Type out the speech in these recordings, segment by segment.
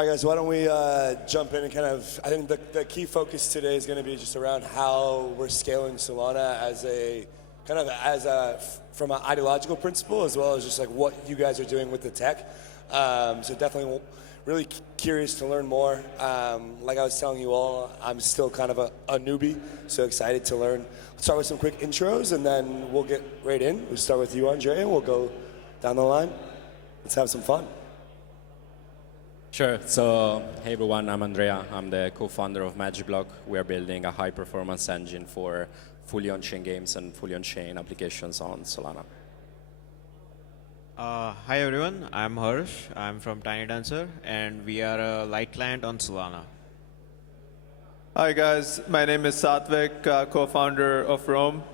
All right, guys, why don't we jump in and kind of, I think the key focus today is going to be just around how we're scaling Solana as a, kind of as a, from an ideological principle, as well as just like what you guys are doing with the tech. So definitely really curious to learn more. Like I was telling you all, I'm still kind of a newbie, so excited to learn. Let's start with some quick intros, and then we'll get right in. We'll start with you, Andrea. We'll go down the line. Let's have some fun. Sure. So, hey everyone, I'm Andrea. I'm the co-founder of MagicBlock. We are building a high-performance engine for fully on-chain games and fully on-chain applications on Solana. Hi everyone, I'm Harsh. I'm from Tinydancer, and we are a light client on Solana. Hi guys, my name is Satvik, co-founder of Rome.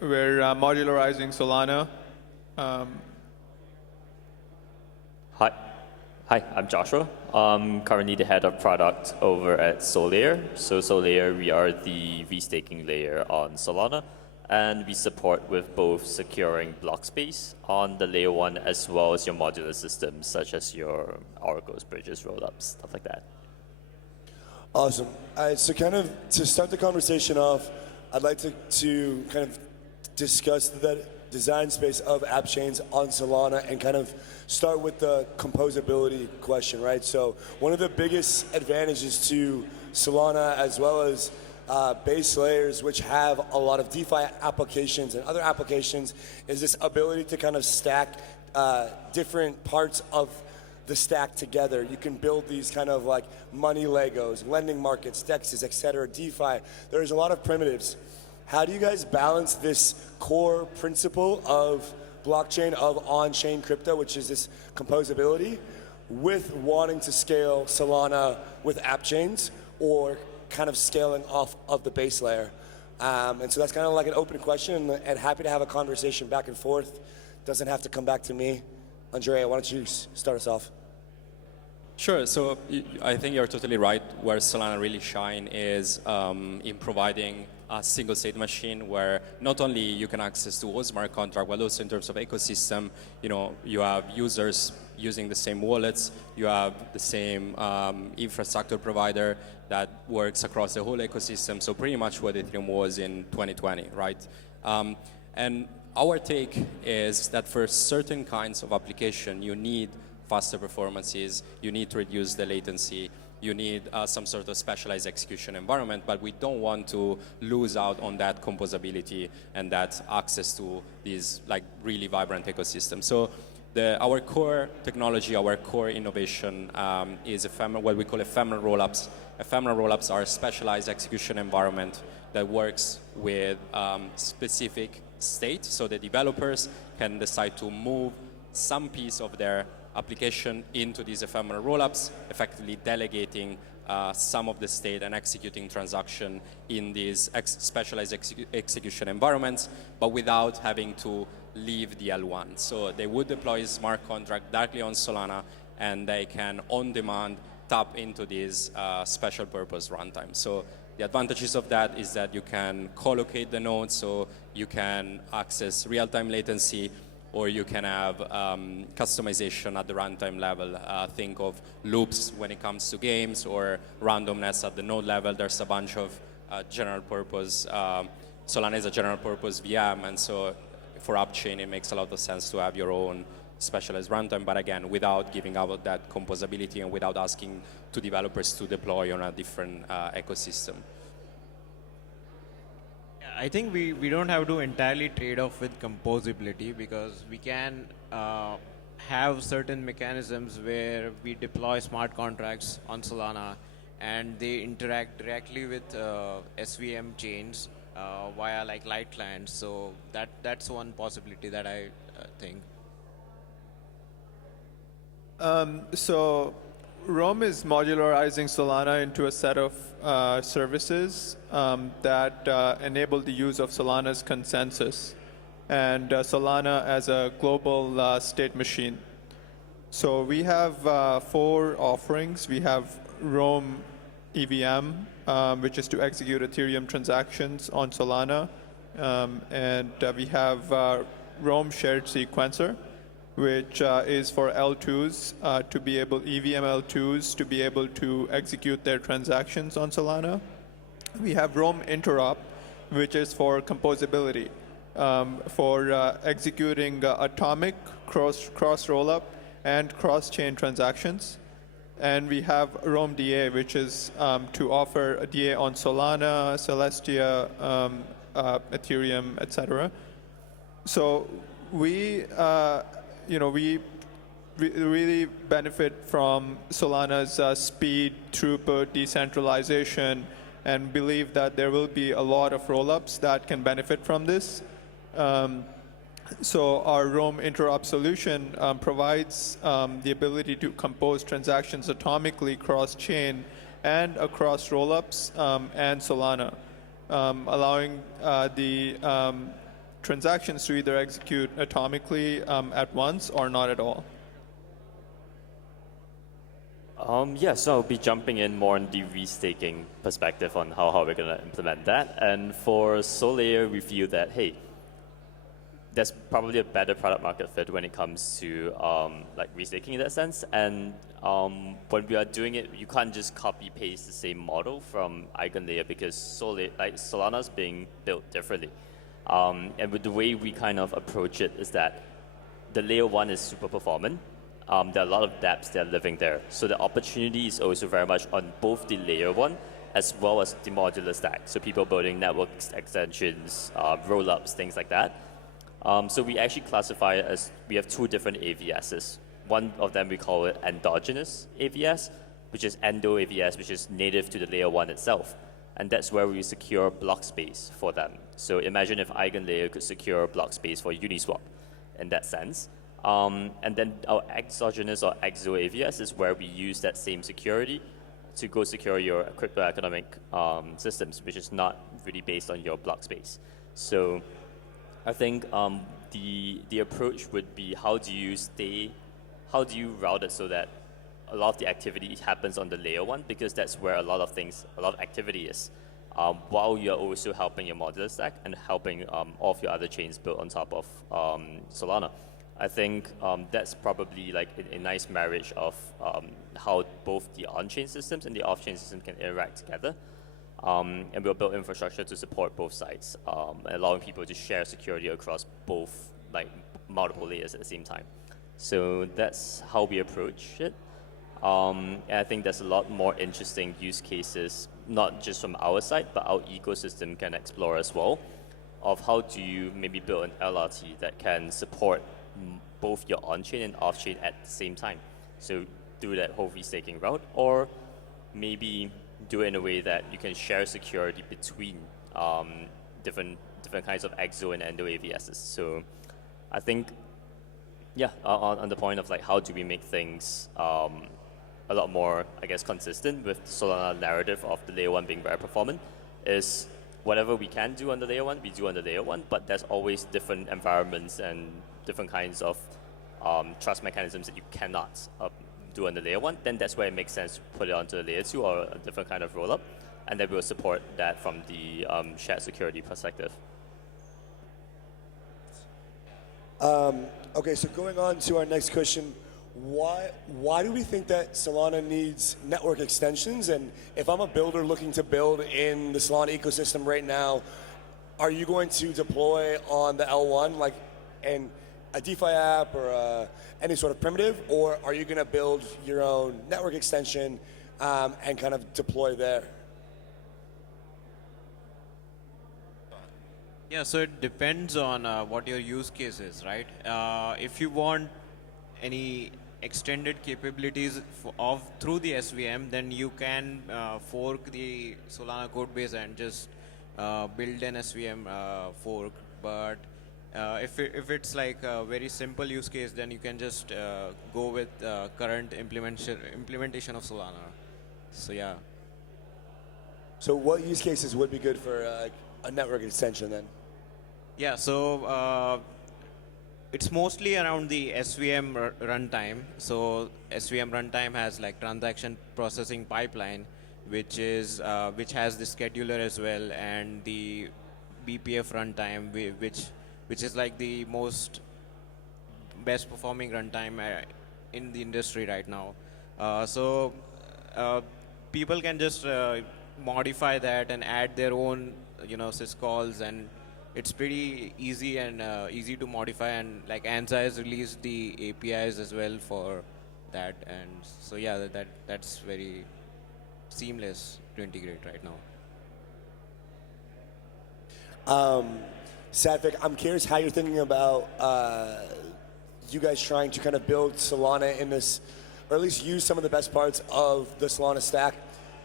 We're modularizing Solana. Hi, I'm Joshua. I'm currently the head of product over at Solayer. So Solayer, we are the restaking layer on Solana, and we support with both securing block space on the layer 1 as well as your modular systems, such as your oracles, bridges, rollups, stuff like that. Awesome. All right, so kind of to start the conversation off, I'd like to kind of discuss the design space of app chains on Solana and kind of start with the composability question, right? So one of the biggest advantages to Solana, as well as base layers which have a lot of DeFi applications and other applications, is this ability to kind of stack different parts of the stack together. You can build these kind of like money Legos, lending markets, DEXs, et cetera, DeFi. There's a lot of primitives. How do you guys balance this core principle of blockchain, of on-chain crypto, which is this composability, with wanting to scale Solana with app chains, or kind of scaling off of the base layer? And so that's kind of like an open question, and happy to have a conversation back and forth. Doesn't have to come back to me. Andrea, why don't you start us off? Sure. So I think you're totally right. Where Solana really shine is in providing a single state machine where not only you can access to all smart contract, but also in terms of ecosystem, you have users using the same wallets, you have the same infrastructure provider that works across the whole ecosystem. So pretty much what Ethereum was in 2020, right? And our take is that for certain kinds of application, you need faster performances, you need to reduce the latency, you need some sort of specialized execution environment, but we don't want to lose out on that composability and that access to these like really vibrant ecosystems. So our core technology, our core innovation is what we call ephemeral rollups. Ephemeral rollups are a specialized execution environment that works with specific state, so the developers can decide to move some piece of their application into these ephemeral rollups, effectively delegating some of the state and executing transaction in these specialized execution environments, but without having to leave the L1. So they would deploy a smart contract directly on Solana, and they can, on demand, tap into this special purpose runtime. So the advantages of that is that you can collocate the nodes, so you can access real-time latency, or you can have customization at the runtime level. Think of loops when it comes to games, or randomness at the node level. There's a bunch of general purpose. Solana is a general purpose VM, and so for Appchain, it makes a lot of sense to have your own specialized runtime, but again, without giving out that composability and without asking to developers to deploy on a different ecosystem. I think we don't have to entirely trade off with composability, because we can have certain mechanisms where we deploy smart contracts on Solana and they interact directly with SVM chains via like light clients. So that's one possibility that I think. So Rome is modularizing Solana into a set of services that enable the use of Solana's consensus and Solana as a global state machine. So we have 4 offerings. We have Rome EVM, which is to execute Ethereum transactions on Solana. And we have Rome Shared Sequencer, which is for L2s to be able, EVM L2s to be able to execute their transactions on Solana. We have Rome interop, which is for composability, for executing atomic cross rollup and cross-chain transactions. And we have Rome DA, which is to offer a DA on Solana, Celestia, Ethereum, etc. So we, we really benefit from Solana's speed, throughput, decentralization, and believe that there will be a lot of rollups that can benefit from this. So our Rome interop solution provides the ability to compose transactions atomically cross-chain and across rollups and Solana, allowing the transactions to either execute atomically at once or not at all. Yeah, so I'll be jumping in more on the restaking perspective on how we're going to implement that. And for Solayer, we feel that, hey, there's probably a better product market fit when it comes to like restaking in that sense. And when we are doing it, you can't just copy paste the same model from EigenLayer because Solana's being built differently. And with the way we kind of approach it is that the layer 1 is super performant. There are a lot of dApps that are living there. So the opportunity is also very much on both the layer 1 as well as the modular stack. So people building network extensions, rollups, things like that. So we actually classify it as, we have two different AVSs. One of them we call it endogenous AVS, which is Endo AVS, which is native to the layer 1 itself. And that's where we secure block space for them. So imagine if EigenLayer could secure block space for Uniswap in that sense. And then our exogenous or exo AVS is where we use that same security to go secure your crypto economic systems, which is not really based on your block space. So I think the approach would be how do you route it so that a lot of the activity happens on the layer 1 because that's where a lot of activity is. While you're also helping your modular stack and helping all of your other chains built on top of Solana. I think that's probably like a nice marriage of how both the on-chain systems and the off-chain system can interact together. And we'll build infrastructure to support both sides, allowing people to share security across both, like multiple layers at the same time. So that's how we approach it. And I think there's a lot more interesting use cases, not just from our side, but our ecosystem can explore as well, of how do you maybe build an LRT that can support both your on-chain and off-chain at the same time. So do that whole restaking route, or maybe do it in a way that you can share security between different kinds of exo and endo AVSs. So I think, yeah, on the point of like how do we make things a lot more, I guess, consistent with the Solana narrative of the layer 1 being very performant, is whatever we can do on the layer 1, we do on the layer 1, but there's always different environments and different kinds of trust mechanisms that you cannot do on the layer 1, then that's where it makes sense to put it onto the layer 2 or a different kind of rollup, and then we'll support that from the shared security perspective. Okay, so going on to our next question, why do we think that Solana needs network extensions? And if I'm a builder looking to build in the Solana ecosystem right now, are you going to deploy on the L1 like in a DeFi app or any sort of primitive, or are you going to build your own network extension and kind of deploy there? Yeah, so it depends on what your use case is, right? If you want any extended capabilities through the SVM, then you can fork the Solana code base and just build an SVM fork. But if it's like a very simple use case, then you can just go with current implementation of Solana. So yeah. So what use cases would be good for a network extension then? Yeah, so it's mostly around the SVM runtime. So SVM runtime has like transaction processing pipeline, which has the scheduler as well, and the BPF runtime, which is like the most best performing runtime in the industry right now. So people can just modify that and add their own, syscalls, and it's pretty easy and easy to modify. And like ANSA has released the APIs as well for that, and so yeah, that's very seamless to integrate right now. Satvik, I'm curious how you're thinking about you guys trying to kind of build Solana in this, or at least use some of the best parts of the Solana stack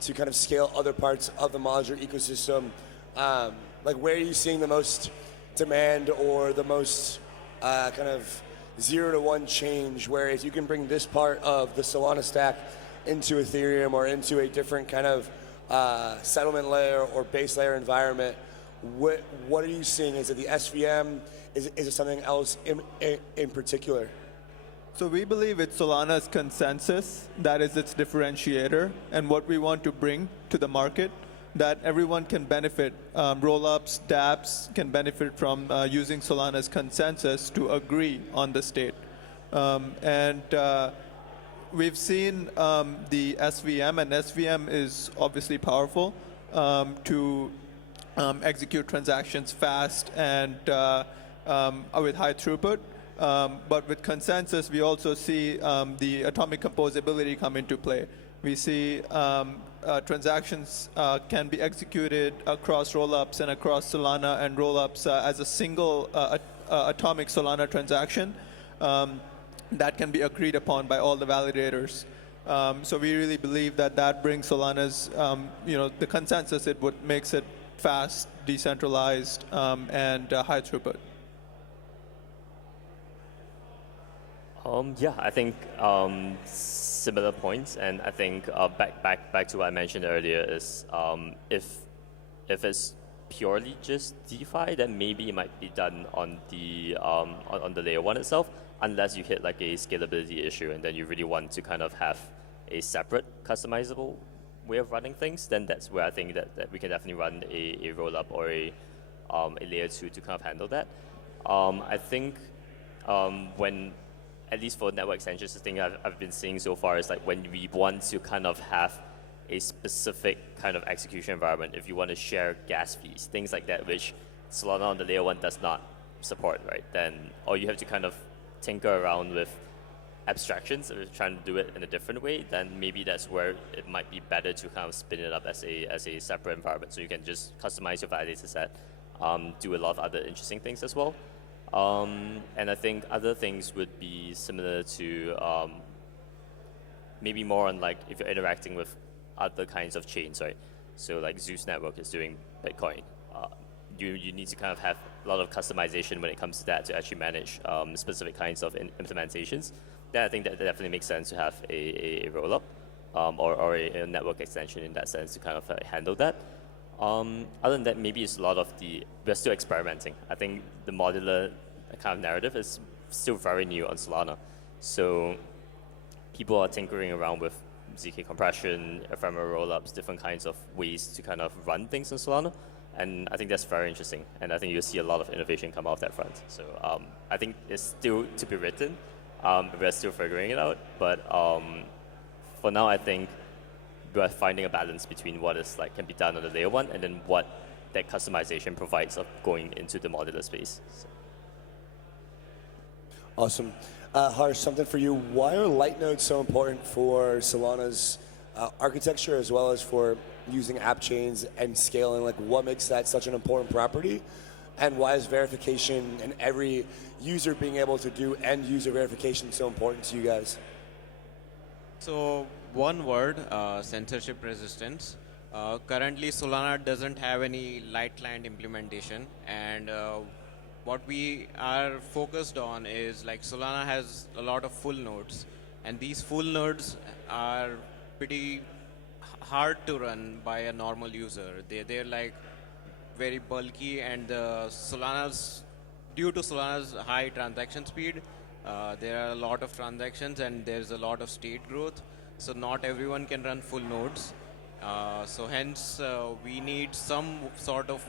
to kind of scale other parts of the modular ecosystem. Like, where are you seeing the most demand or the most kind of 0 to 1 change, where if you can bring this part of the Solana stack into Ethereum or into a different kind of settlement layer or base layer environment, what are you seeing? Is it the SVM? Is it something else in particular? So we believe it's Solana's consensus that is its differentiator and what we want to bring to the market, that everyone can benefit. Rollups, dApps can benefit from using Solana's consensus to agree on the state. We've seen the SVM, and SVM is obviously powerful to execute transactions fast and with high throughput. But with consensus, we also see the atomic composability come into play. We see transactions can be executed across rollups and across Solana and rollups as a single atomic Solana transaction that can be agreed upon by all the validators. So we really believe that brings Solana's, the consensus. Makes it fast, decentralized, and high throughput. Yeah, I think similar points, and I think back to what I mentioned earlier is if it's purely just DeFi, then maybe it might be done on the layer 1 itself, unless you hit like a scalability issue, and then you really want to kind of have a separate customizable way of running things. Then that's where I think that we can definitely run a roll-up or a layer 2 to kind of handle that. I think when, at least for network extensions, the thing I've been seeing so far is like when we want to kind of have a specific kind of execution environment, if you want to share gas fees, things like that, which Solana on the layer 1 does not support, right? Then, or you have to kind of tinker around with abstractions, if you're trying to do it in a different way, then maybe that's where it might be better to kind of spin it up as a separate environment. So you can just customize your validator set, do a lot of other interesting things as well. And I think other things would be similar to maybe more on like if you're interacting with other kinds of chains, right? So like Zeus Network is doing Bitcoin. You need to kind of have a lot of customization when it comes to that to actually manage specific kinds of implementations. Then I think that definitely makes sense to have a roll-up or a network extension in that sense to kind of handle that. Other than that, maybe it's a lot of we're still experimenting. I think the modular kind of narrative is still very new on Solana. So people are tinkering around with ZK compression, ephemeral rollups, different kinds of ways to kind of run things in Solana. And I think that's very interesting. And I think you'll see a lot of innovation come off that front. So I think it's still to be written. We're still figuring it out. But for now, I think we're finding a balance between what is like can be done on the layer 1 and then what that customization provides of going into the modular space. So. Awesome. Harsh, something for you. Why are light nodes so important for Solana's architecture as well as for using app chains and scaling? Like, what makes that such an important property? And why is verification and every user being able to do end user verification so important to you guys? So one word, censorship resistance. Currently Solana doesn't have any light client implementation, and what we are focused on is like Solana has a lot of full nodes, and these full nodes are pretty hard to run by a normal user. They're like very bulky, and due to Solana's high transaction speed, there are a lot of transactions and there's a lot of state growth. So not everyone can run full nodes. So hence we need some sort of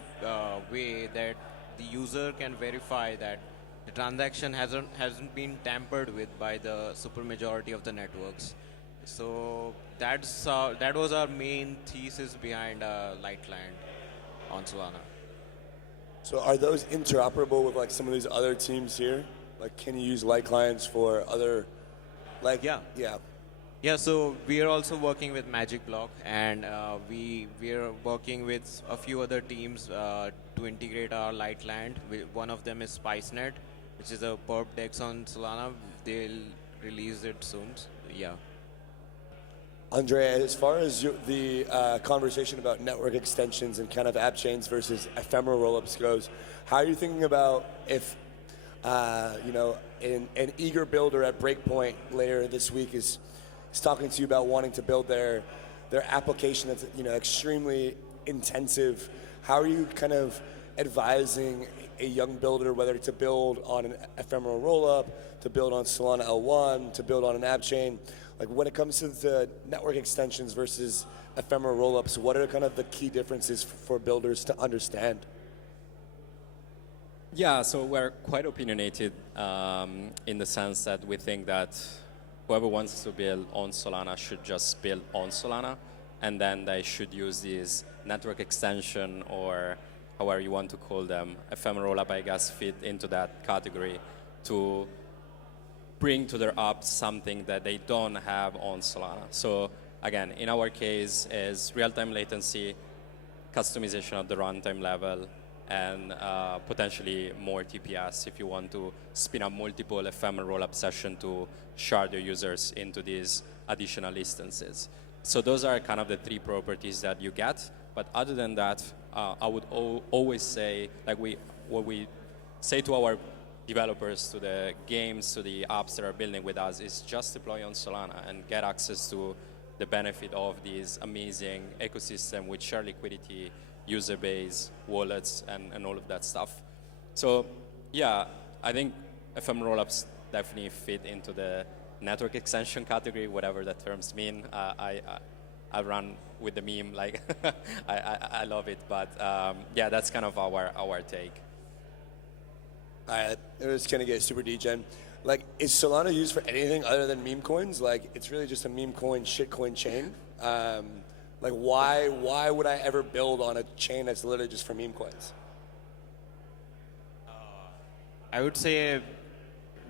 way that the user can verify that The transaction hasn't been tampered with by the supermajority of the networks. So that was our main thesis behind Light Client on Solana. So are those interoperable with like some of these other teams here? Like, can you use light clients for other, like, Yeah. yeah. Yeah, so we are also working with MagicBlock, and we are working with a few other teams to integrate our Light Client. One of them is SpiceNet, which is a perp DEX on Solana. They'll release it soon. Yeah. Andrea, as far as the conversation about network extensions and kind of app chains versus ephemeral rollups goes, how are you thinking about if, an eager builder at Breakpoint later this week is talking to you about wanting to build their application that's extremely intensive? How are you kind of advising a young builder whether to build on an ephemeral rollup, to build on Solana L1, to build on an app chain? Like, when it comes to the network extensions versus ephemeral rollups, what are kind of the key differences for builders to understand? Yeah, so we're quite opinionated in the sense that we think that whoever wants to build on Solana should just build on Solana, and then they should use this network extension, or however you want to call them, ephemeral rollup, I guess, fit into that category to bring to their app something that they don't have on Solana. So again, in our case, is real-time latency, customization at the runtime level, and potentially more TPS if you want to spin up multiple ephemeral rollup sessions to shard your users into these additional instances. So those are kind of the three properties that you get. But other than that, I would always say, like what we say to our developers, to the games, to the apps that are building with us, is just deploy on Solana and get access to the benefit of this amazing ecosystem with shared liquidity, user base, wallets, and all of that stuff. So yeah, I think ephemeral rollups definitely fit into the network extension category, whatever that terms mean. I run with the meme, like I love it, but yeah, that's kind of our take. All right, it was going to get super degen. Like, is Solana used for anything other than meme coins? Like, it's really just a meme coin, shitcoin chain. Like, why would I ever build on a chain that's literally just for meme coins? I would say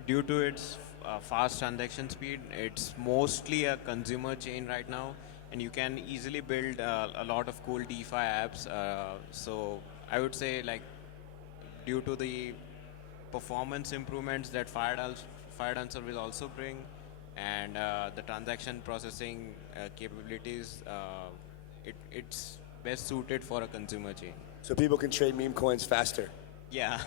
due to its fast transaction speed, it's mostly a consumer chain right now, and you can easily build a lot of cool DeFi apps. So I would say, like, due to the performance improvements that Tinydancer will also bring, and the transaction processing capabilities, it's best suited for a consumer chain. So people can trade meme coins faster. Yeah.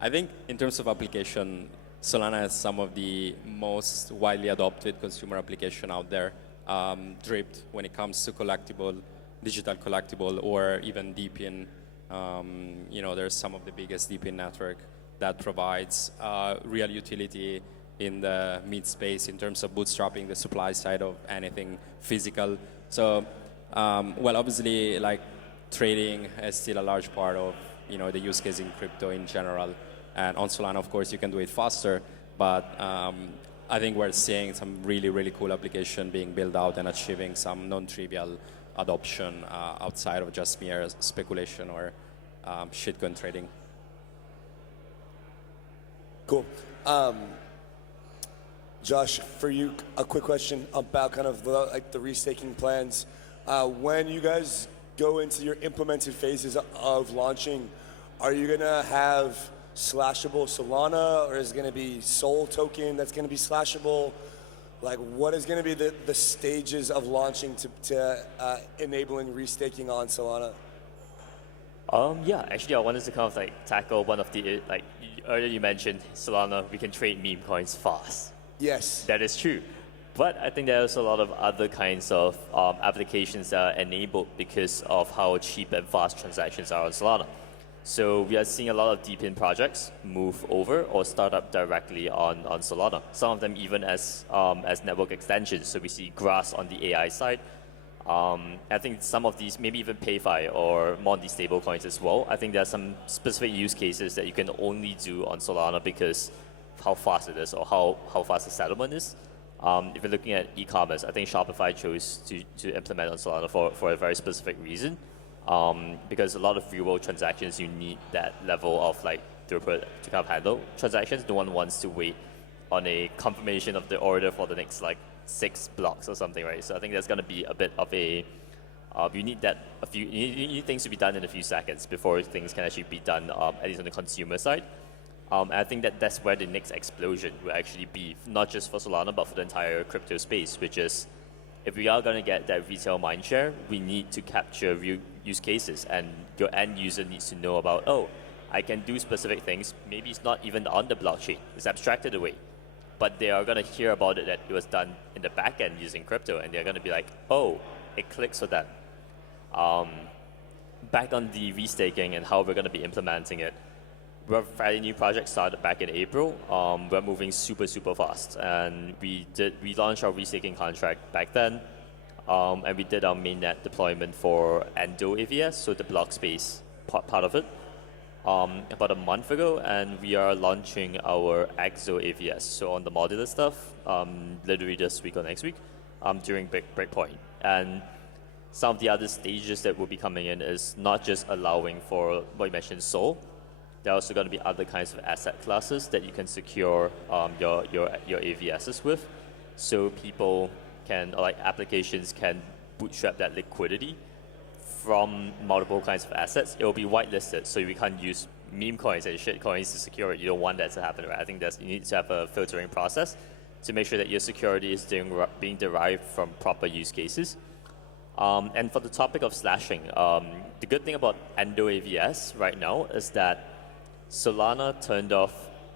I think in terms of application, Solana has some of the most widely adopted consumer application out there, dripped when it comes to collectible, digital collectible, or even DePIN. There's some of the biggest DePIN network that provides real utility in the mid space in terms of bootstrapping the supply side of anything physical. So, obviously, like, trading is still a large part of the use case in crypto in general. And on Solana, of course, you can do it faster. But I think we're seeing some really, really cool application being built out and achieving some non-trivial adoption outside of just mere speculation or shitcoin trading. Cool. Josh, for you, a quick question about kind of the restaking plans. When you guys go into your implemented phases of launching, are you gonna have slashable Solana, or is it gonna be Sol token that's gonna be slashable? Like, what is gonna be the stages of launching to enabling restaking on Solana? Yeah, actually, I wanted to kind of like tackle one of the, like, earlier you mentioned Solana, we can trade meme coins fast. Yes. That is true. But I think there's a lot of other kinds of applications that are enabled because of how cheap and fast transactions are on Solana. So we are seeing a lot of DePIN projects move over or start up directly on Solana. Some of them even as network extensions. So we see Grass on the AI side. I think some of these, maybe even PayFi or Monty stable coins as well. I think there are some specific use cases that you can only do on Solana because of how fast it is or how fast the settlement is. If you're looking at e-commerce, I think Shopify chose to implement on Solana for a very specific reason. Because a lot of real-world transactions, you need that level of like throughput to kind of handle transactions. No one wants to wait on a confirmation of the order for the next like 6 blocks or something, right? So I think there's going to be a bit of a you need you need things to be done in a few seconds before things can actually be done, at least on the consumer side. And I think that's where the next explosion will actually be, not just for Solana, but for the entire crypto space, which is if we are going to get that retail mindshare, we need to capture real use cases, and your end user needs to know about, oh, I can do specific things. Maybe it's not even on the blockchain. It's abstracted away. But they are going to hear about it that it was done in the back end using crypto, and they're going to be like, oh, it clicks for them. Back on the restaking and how we're going to be implementing it, we're a fairly new project, started back in April. We're moving super fast, and we launched our restaking contract back then, and we did our mainnet deployment for Endo AVS, so the block space part of it, about a month ago, and we are launching our Exo AVS, so on the modular stuff, literally this week or next week, during Breakpoint. And some of the other stages that will be coming in is not just allowing for what you mentioned, Sol. There are also going to be other kinds of asset classes that you can secure your AVSs with. So people can, like applications can bootstrap that liquidity from multiple kinds of assets. It will be whitelisted, so we can't use meme coins and shit coins to secure it. You don't want that to happen, right? I think you need to have a filtering process to make sure that your security is being derived from proper use cases. And for the topic of slashing, the good thing about Endo AVS right now is that Solana turned off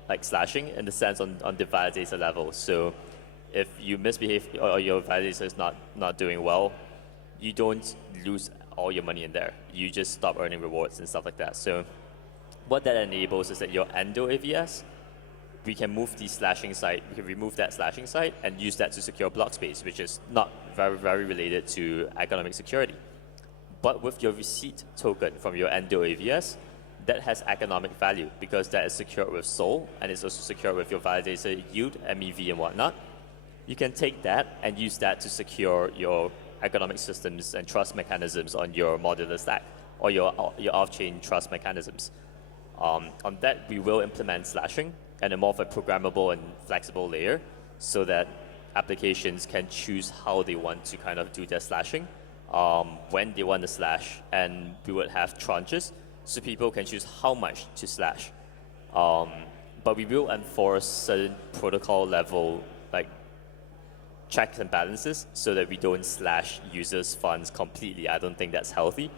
like slashing in the sense on the validator level. So if you misbehave or your validator is not doing well, you don't lose all your money in there. You just stop earning rewards and stuff like that. So what that enables is that your Endo AVS, we can move the slashing site, we can remove that slashing site and use that to secure block space, which is not very related to economic security. But with your receipt token from your Endo AVS, that has economic value because that is secured with Sol, and it's also secured with your validator yield, MEV and whatnot. You can take that and use that to secure your economic systems and trust mechanisms on your modular stack or your off-chain trust mechanisms. On that, we will implement slashing and a more of a programmable and flexible layer so that applications can choose how they want to kind of do their slashing, when they want to slash, and we would have tranches so people can choose how much to slash. But we will enforce certain protocol level like checks and balances so that we don't slash users' funds completely. I don't think that's healthy.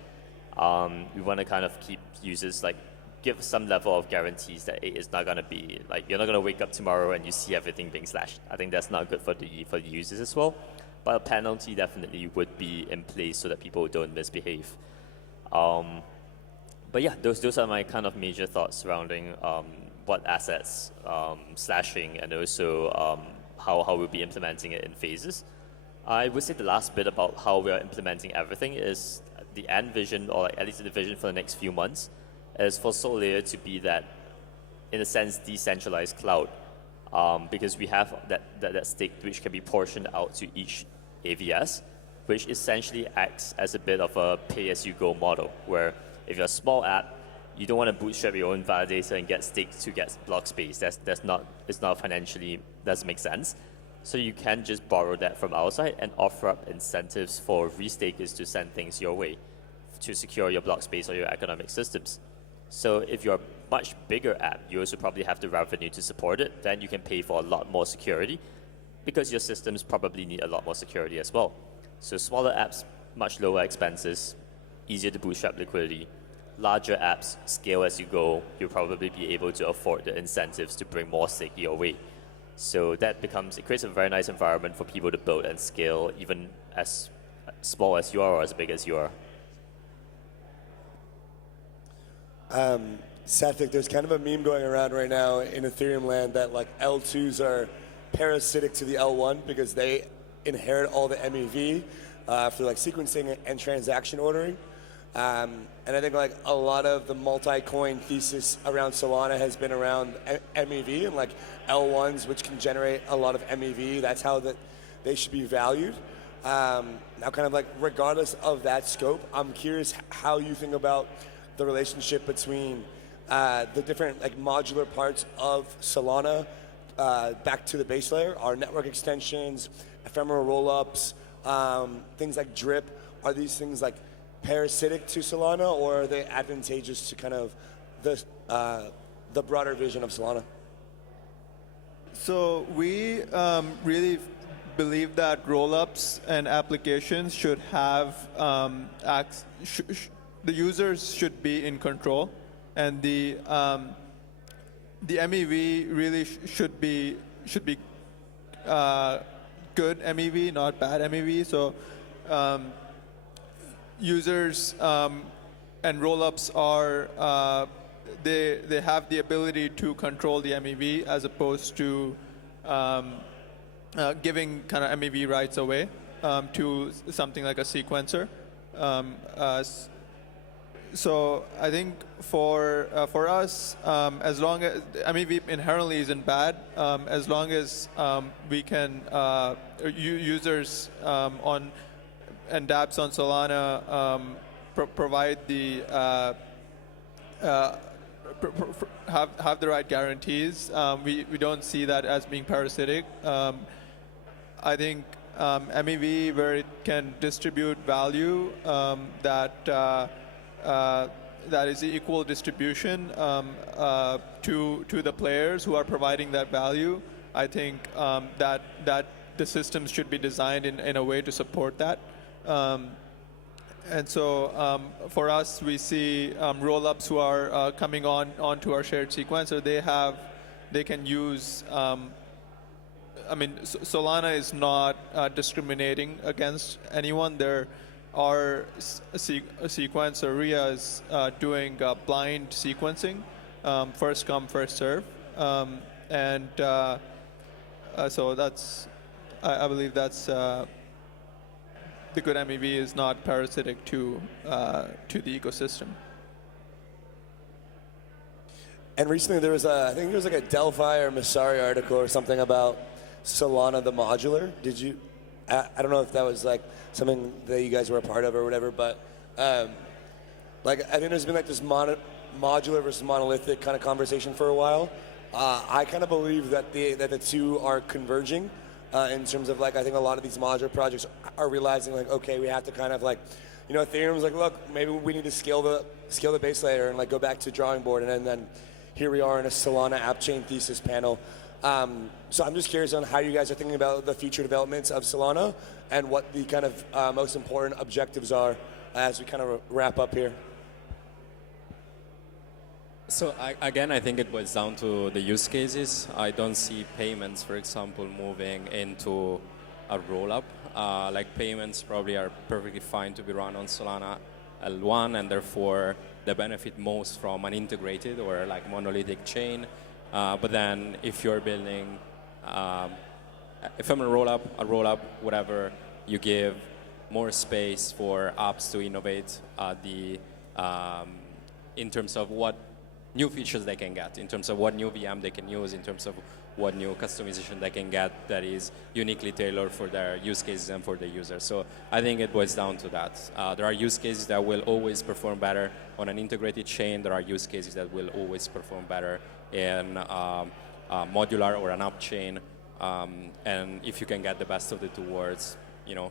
We want to kind of keep users like give some level of guarantees that it's not going to be like you're not going to wake up tomorrow and you see everything being slashed. I think that's not good for the users as well. But a penalty definitely would be in place so that people don't misbehave. But yeah, those are my kind of major thoughts surrounding what assets, slashing, and also how we'll be implementing it in phases. I would say the last bit about how we are implementing everything is the end vision, or like at least the vision for the next few months, is for Solayer to be that, in a sense, decentralized cloud. Because we have that stake which can be portioned out to each AVS, which essentially acts as a bit of a pay-as-you-go model, where if you're a small app, you don't want to bootstrap your own validator and get staked to get block space. It's not financially, doesn't make sense. So you can just borrow that from our side and offer up incentives for restakers to send things your way to secure your block space or your economic systems. So if you're a much bigger app, you also probably have the revenue to support it. Then you can pay for a lot more security because your systems probably need a lot more security as well. So smaller apps, much lower expenses, easier to bootstrap liquidity. Larger apps, scale as you go, you'll probably be able to afford the incentives to bring more stake your way. So that it creates a very nice environment for people to build and scale, even as small as you are or as big as you are. Satvik, there's kind of a meme going around right now in Ethereum land that like L2s are parasitic to the L1 because they inherit all the MEV, for like sequencing and transaction ordering. And I think like a lot of the multi-coin thesis around Solana has been around MEV and like L1s, which can generate a lot of MEV. That's how that they should be valued. Now, kind of like regardless of that scope, I'm curious how you think about the relationship between the different like modular parts of Solana back to the base layer, our network extensions, ephemeral rollups, things like drip. Are these things like parasitic to Solana, or are they advantageous to kind of the broader vision of Solana? So we really believe that rollups and applications should have the users should be in control, and the MEV really should be good MEV, not bad MEV. So users and rollups are they have the ability to control the MEV as opposed to giving kind of MEV rights away to something like a sequencer. So I think for us, as long as MEV inherently isn't bad, as long as we can users on and dApps on Solana provide the have the right guarantees. We don't see that as being parasitic. I think MEV, where it can distribute value, that is equal distribution to the players who are providing that value. I think that the systems should be designed in a way to support that. And so for us, we see rollups who are coming onto our shared sequencer. They can use. Solana is not discriminating against anyone. There are a sequencer, RIA is doing blind sequencing, first come, first serve, and so that's. I believe that's. The good MEV is not parasitic to the ecosystem. And recently there was I think it was like a Delphi or Messari article or something about Solana the modular. Did you? I don't know if that was like something that you guys were a part of or whatever, but like I think there's been like this modular versus monolithic kind of conversation for a while. I kind of believe that the two are converging. In terms of like, I think a lot of these modular projects are realizing like, okay, we have to kind of like, Ethereum's like, look, maybe we need to scale the base layer and like go back to drawing board, and then here we are in a Solana Appchain Thesis panel. So I'm just curious on how you guys are thinking about the future developments of Solana and what the kind of most important objectives are as we kind of wrap up here. So again, I think it boils down to the use cases. I don't see payments, for example, moving into a rollup. Like payments probably are perfectly fine to be run on Solana L1, and therefore they benefit most from an integrated or like monolithic chain. But then if you're building, if I'm a rollup, whatever, you give more space for apps to innovate in terms of what new features they can get, in terms of what new VM they can use, in terms of what new customization they can get that is uniquely tailored for their use cases and for the users. So I think it boils down to that. There are use cases that will always perform better on an integrated chain. There are use cases that will always perform better in modular or an app chain. And if you can get the best of the two worlds, you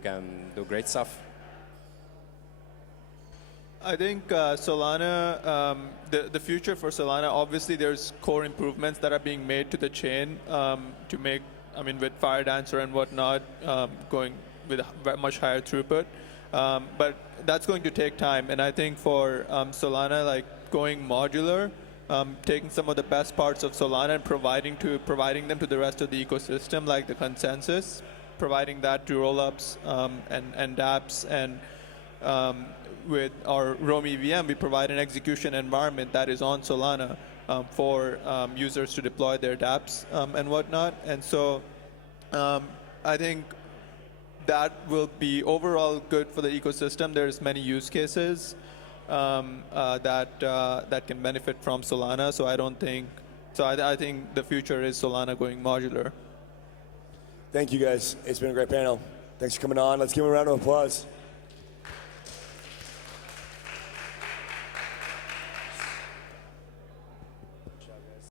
can do great stuff. I think Solana, the future for Solana, obviously there's core improvements that are being made to the chain to make, with Tinydancer and whatnot, going with a much higher throughput. But that's going to take time. And I think for Solana, like going modular, taking some of the best parts of Solana and providing them to the rest of the ecosystem, like the consensus, providing that to rollups and dApps, and with our Roam EVM, we provide an execution environment that is on Solana for users to deploy their dApps and whatnot. And so I think that will be overall good for the ecosystem. There's many use cases that can benefit from Solana. So I don't think. So I think the future is Solana going modular. Thank you guys. It's been a great panel. Thanks for coming on. Let's give them a round of applause.